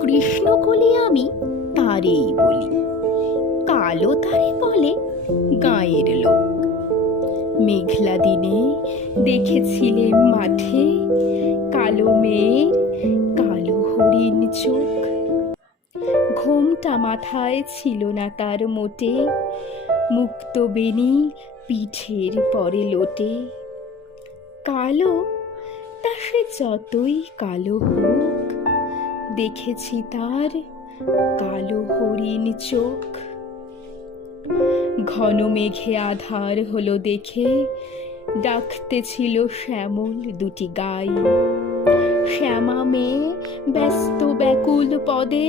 কৃষ্ণকলি আমি তারেই বলি, কালো তারে বলে গাঁয়ের লোক। মেঘলা দিনে দেখেছিলেম মাঠে কালো মেয়ের কালো হরিণ চোখ। ঘোমটা মাথায় ছিল না তার মোটে, মুক্ত বেনি পিঠের পরে লোটে। কালো তা সে যতই কালো হোক, দেখেছি তার কালো হরিণ চোখ। ঘন মেঘে আধার হলো দেখে, ডাকতেছিল শ্যামল দুটি গাই। শ্যামা মেয়ে ব্যস্ত ব্যাকুল পদে,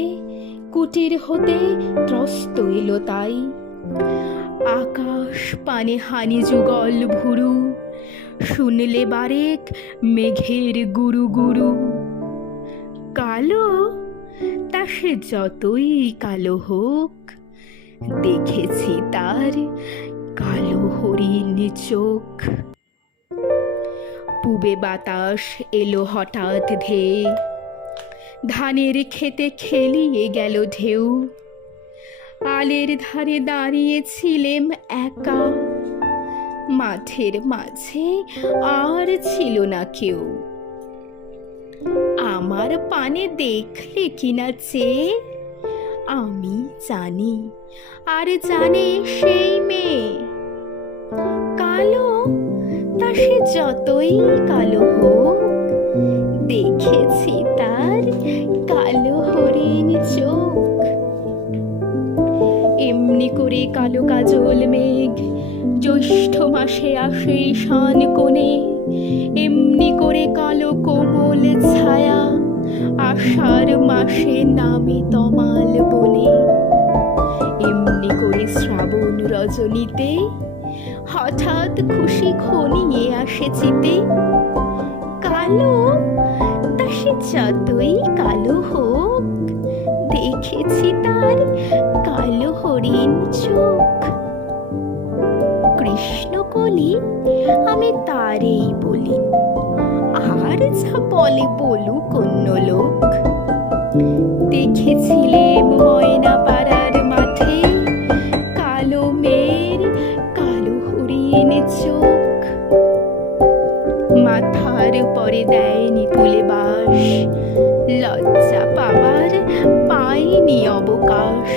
কুটির হতে ত্রস্ত এলো তাই। আকাশ পানে হানি যুগল ভুরু, শুনলে বারেক মেঘের গুরু গুরু। কালো তা সে যতই কালো হোক, দেখেছি তার কালো হরিণ চোখ। পূবে বাতাস এলো হঠাৎ ধেয়ে, ধানের খেতে খেলিয়ে গেল ঢেউ। আলের ধারে দাঁড়িয়েছিলেম একা, মাঠের মাঝে আর ছিল না কেউ। আমার পানে দেখলে কিনা চেয়ে, আমি জানি আর জানে সেই মেয়ে। কালো তা সে যতই কালো হোক, দেখেছি তার কালো হরিণ চোখ। এমনি করে কালো কাজল মেঘ জ্যৈষ্ঠ মাসে আসে ঈশান কোণে। এমনি করে কালো কোমল ছায়া আষাঢ় মাসে নামে তমাল বনে। এমনি করে শ্রাবণ রজনীতে হঠাৎ খুশি ঘনিয়ে আসে চিতে। কালো তা সে যতই কালো হোক, দেখেছি তার কালো হরিণ চোখ। কৃষ্ণকলি আমি তারেই বলি, আর যা বলে বলুক অন্য লোক। দেখেছিলেম ময়না পাড়ার মাঠে কালো মেয়ের কালো হরিণ চোখ। মাথার পরে দেয়নি তুলে বাস, লজ্জা পাবার পায়নি অবকাশ।